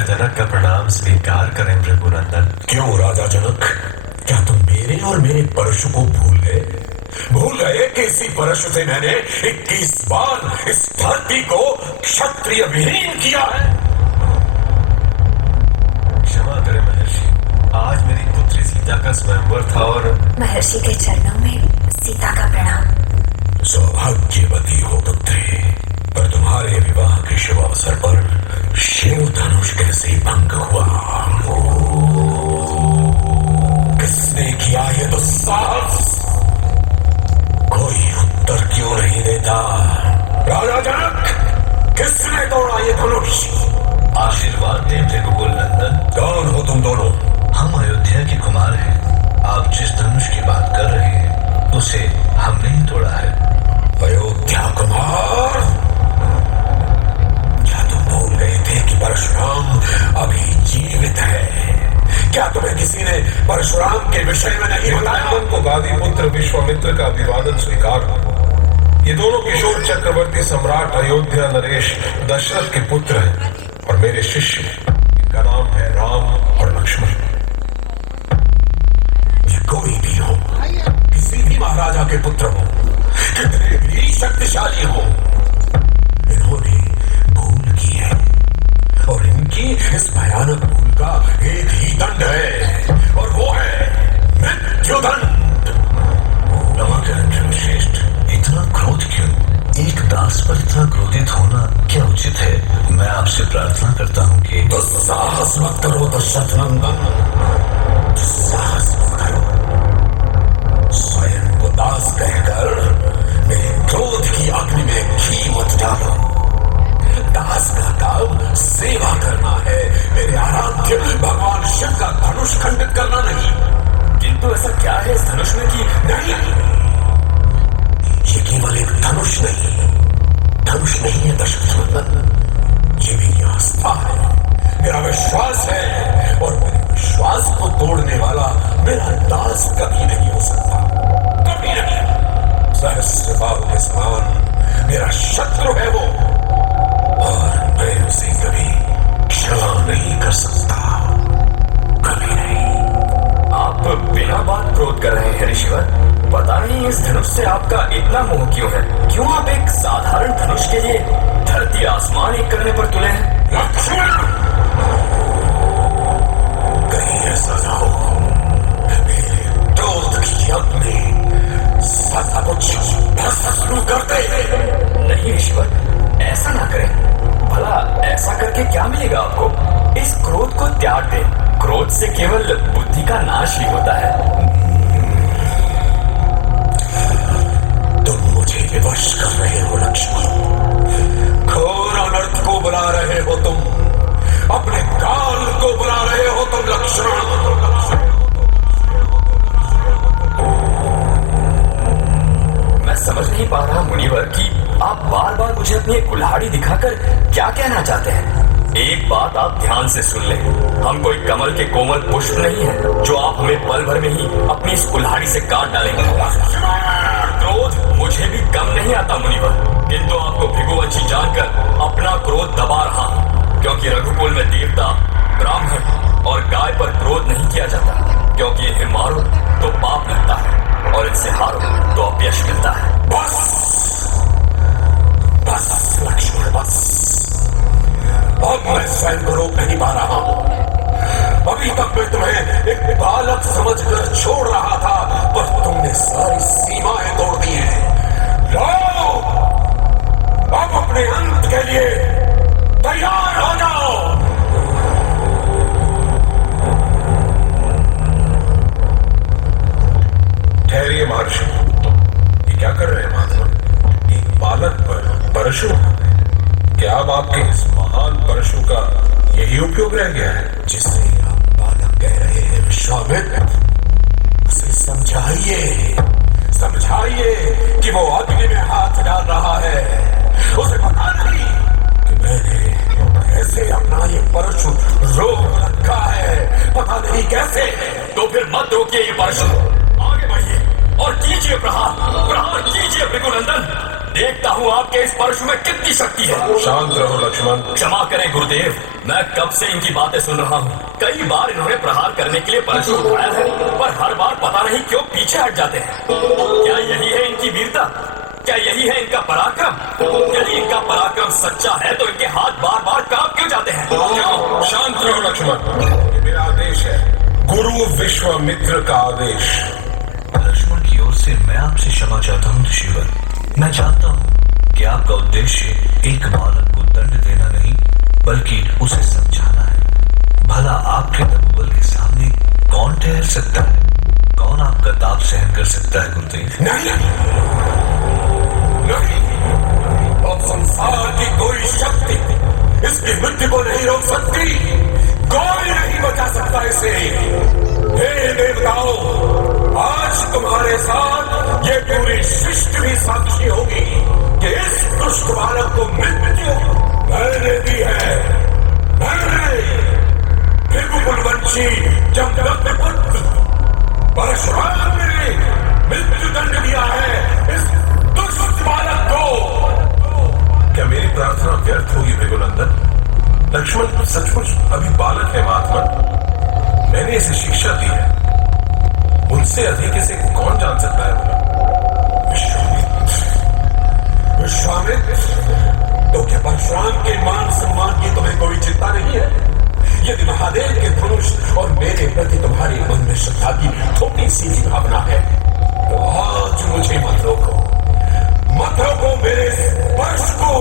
राजा जनक का प्रणाम स्वीकार करें भृगुनंदन। क्यों राजा जनक, क्या तुम मेरे और मेरे परशु को भूल गए? भूल गए कि इसी परशु से मैंने 21 बार इस धरती को क्षत्रिय विहीन किया है? क्षमा करें महर्षि, आज मेरी पुत्री सीता का स्वयंवर था और महर्षि के चरणों में सीता का प्रणाम। सौभाग्यवती हो पुत्री, पर तुम्हारे विवाह के शुभ अवसर पर शिव धनुष कैसे भंग हुआ? किसने किया ये दुस्साहस? कोई उत्तर क्यों नहीं देता? राजा जनक, किसने तोड़ा ये धनुष? आशीर्वाद दें भृगुकुल नंदन। कौन हो तुम दोनों? हम अयोध्या के कुमार हैं। आप जिस धनुष की बात कर रहे हैं उसे हमने ही तोड़ा है। अयोध्या कुमार, क्या तुम भूल गए थे कि परशुराम अभी जीवित है? क्या तुम्हें किसी ने परशुराम के विषय में नहीं बताया? को गादी पुत्र विश्वामित्र का अभिवादन स्वीकार हो। ये दोनों किशोर चक्रवर्ती सम्राट अयोध्या नरेश दशरथ के पुत्र हैं और मेरे शिष्य। इनका नाम है राम और लक्ष्मण। ये कोई भी हो, किसी भी महाराजा के पुत्र हो, कितने भी शक्तिशाली हो, इन्होंने भूल की है और इनकी इस भयानक भूल का एक ही दंड है और वो है मृत्युदंड। श्रेष्ठ, इतना क्रोध क्यों? एक दास पर इतना क्रोधित होना क्या उचित है? मैं आपसे प्रार्थना करता हूँ कि दुस्साहस मत करो दशरथ नंदन, दुस्साहस मत करो। स्वयं को दास कहकर मेरे क्रोध की अग्नि में घी मत डालो। दास का काम सेवा करना है, मेरे आराध्य भगवान शिव का धनुष खंडित करना नहीं। किंतु ऐसा क्या है इस धनुष में कि नहीं, ये केवल एक धनुष नहीं है दशरथ नंदन, ये मेरी आस्था है, मेरा विश्वास है और मेरे विश्वास को तोड़ने वाला मेरा दास कभी नहीं हो सकता, कभी नहीं। सहस्त्रबाहु के समान मेरा शत्रु है वो और मैं उसे कभी क्षमा नहीं कर सकता, कभी नहीं। आप बिना बात क्रोध कर रहे हैं ऋषिवर। पता नहीं इस धनुष से आपका इतना मोह क्यों है? क्यों आप एक साधारण धनुष के लिए धरती आसमान एक करने पर तुले हैं? लक्ष्मण, कहीं ऐसा ना हो मेरे क्रोध की अग्नि सदा कुछ भस्म कर दे। नहीं ऋषिवर, ऐसा ना करें। भला ऐसा करके क्या मिलेगा आपको? इस क्रोध को त्याग दें। क्रोध से केवल बुद्धि का नाश ही होता है। विवश कर रहे हो लक्ष्मण, घोर अनर्थ को बुला रहे हो तुम, अपने काल को बुला रहे हो तुम लक्ष्मण। मैं समझ नहीं पा रहा मुनिवर कि आप बार बार मुझे अपनी कुल्हाड़ी दिखाकर क्या कहना चाहते हैं। एक बात आप ध्यान से सुन लें, हम कोई कमल के कोमल पुष्प नहीं है जो आप हमें पल भर में ही अपनी इस कुल्हाड़ी से काट डालेंगे। क्रोध मुझे भी कम नहीं आता मुनिवर, किंतु आपको भृगुवंशी जानकर अपना क्रोध दबा रहा हूँ, क्योंकि रघुकुल में देवता, ब्राह्मण और गाय पर क्रोध नहीं किया जाता, क्योंकि इन्हें मारो तो पाप लगता है और इनसे हारो तो अपयश मिलता है। बस लक्ष्मण बस, अब मैं स्वयं को रोक नहीं पा रहा हूँ। अभी तक मैं तुम्हें एक बालक समझकर छोड़ रहा था, पर तुमने सारी सीमाएं तोड़ दी हैं। लो, अब अपने अंत के लिए तैयार हो जाओ। ठहरिए महर्षि, ये क्या कर रहे हैं महात्मा? एक बालक पर परशु? क्या अब आपके इस महान परशु का यही उपयोग रह गया है? जिसे आप बालक कह रहे हैं विश्वामित्र, उसे समझाइए कि वो अग्नि में हाथ डाल रहा है। उसे पता नहीं कि मैंने कैसे अपना ये परशु रोक रखा है, पता नहीं कैसे। तो फिर मत रोकिए ये परशु, आगे बढ़िए और कीजिए प्रहार कीजिए भृगुनंदन। देखता हूँ आपके इस परशु में कितनी शक्ति है। शांत रहो लक्ष्मण। क्षमा करें गुरुदेव, मैं कब से इनकी बातें सुन रहा हूँ। कई बार इन्होंने प्रहार करने के लिए परशु उठाया है, पर हर बार पता नहीं क्यों पीछे हट जाते हैं। क्या यही है इनकी वीरता? क्या यही है इनका पराक्रम? यदि इनका पराक्रम सच्चा है तो इनके हाथ बार बार कांप क्यों जाते हैं? क्यों? शांत रहो लक्ष्मण, ये मेरा आदेश है, गुरु विश्वामित्र का आदेश। लक्ष्मण की ओर से मैं आपसे क्षमा चाहता हूँ ऋषिवर। मैं चाहता हूँ कि आपका उद्देश्य एक बालक को दंड देना नहीं, बल्कि उसे समझाना है। भला आपके तपोबल के सामने कौन ठहर सकता है? कौन आपका ताप सहन कर सकता है गुरुदेव? नहीं, अब संसार की कोई शक्ति इसकी मृत्यु को नहीं रोक सकती। कोई नहीं बचा सकता इसे। हे देवताओं, आज तुम्हारे साथ ये पूरी सृष्टि भी साक्षी होगी कि इस दुष्ट बालक को मृत्यु मैंने दी है। मैंने भृगुकुलवंशी जमदग्नि पुत्र परशुराम ने मृत्यु दंड दिया है इस दुष्ट बालक को। क्या मेरी प्रार्थना व्यर्थ होगी भृगुनंदन? लक्ष्मण सचमुच अभी बालक है महात्मा। मैंने इसे शिक्षा दी है, उनसे अधिक इसे कौन जान सकता है? विश्वामित्र, तो क्या परशुराम के मान सम्मान की तुम्हें कोई चिंता नहीं है? यदि महादेव के धनुष और मेरे प्रति तुम्हारे मन में श्रद्धा की थोड़ी सी भी भावना है तो आज मुझे मत रोको। मत रोको मेरे स्पर्श को।